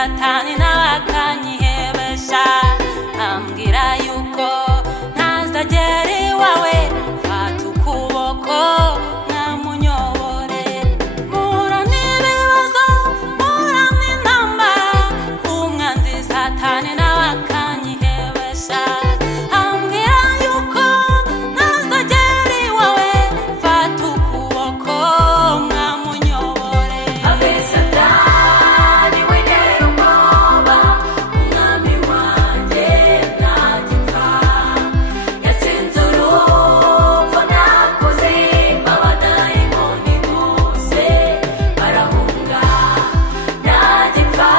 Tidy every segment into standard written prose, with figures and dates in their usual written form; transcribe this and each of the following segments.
Satani nawe akanyihebesha ambwira yuko ntazagera iwawe fata ukuboko nkamunyobore mpura n'ibibazo mpura n'intambara umwanzi Satani nawe akanyihebesha ambwira yuko ntazagera iwawe fata ukuboko nkamunyobore ave Satani wigera ubwoba umwami wanjye ntagipfa yatsinze urupfu nakoze abadayimoni bose barahunga ntagipfa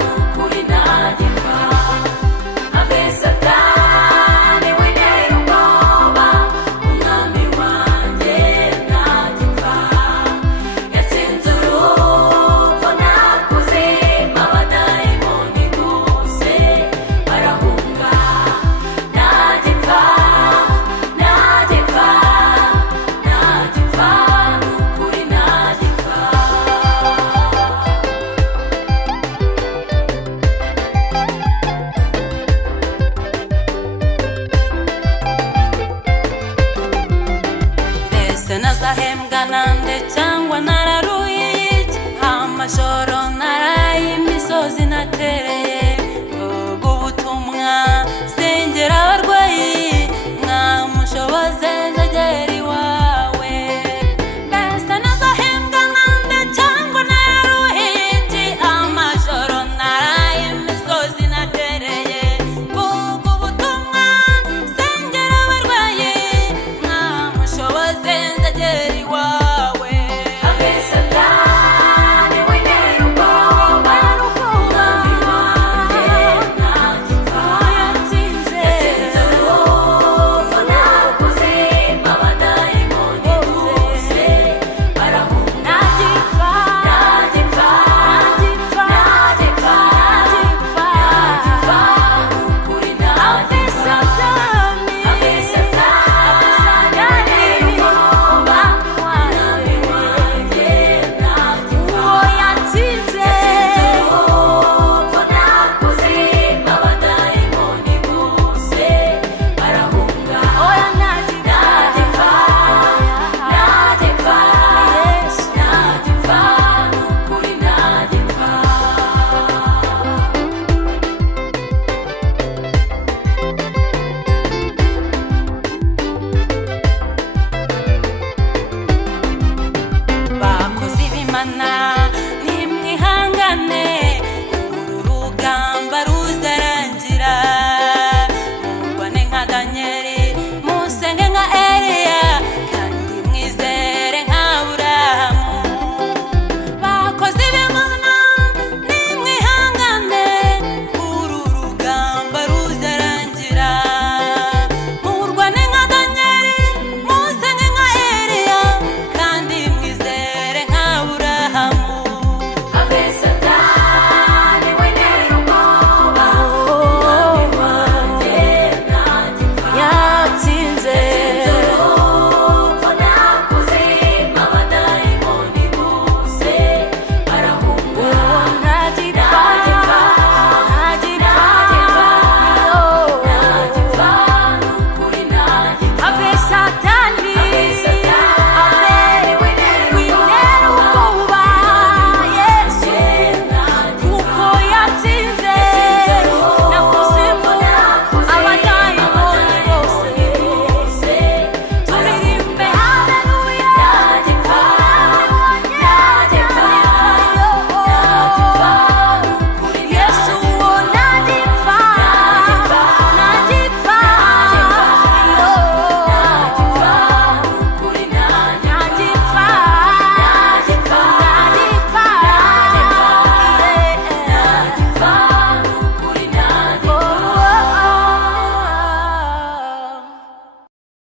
n'ukuri ntagipfa ave Satani wigera ubwoba umwami wanjye ntagipfa yatsinze urupfu nakoze abadayimoni bose barahunga ntagipfa n'ukuri ntagipfa mbese nazahembwa nande cyangwa nararuye iki amajoro naraye imisozi natereye mvuga ubutumwa sengera abarwayi mwamushoboze nzagera iwawe mbese nazahembwa nande cyangwa nararuye iki amajoro naraye imisozi natereye mvuga ubutumwa sengera abarwayi mwamushoboze nzagera iwawe ave Satani wigera ubwoba umwami wanjye ntagipfa yatsinze urupfu nakoze abadayimoni bose barahunga ntagipfa n'ukuri ntagipfa ave Satani wigera ubwoba umwami wanjye ntagipfa yatsinze urupfu nakoze abadayimoni bose barahunga ntagipfa n'ukuri ntagipfa bakozi b'Imana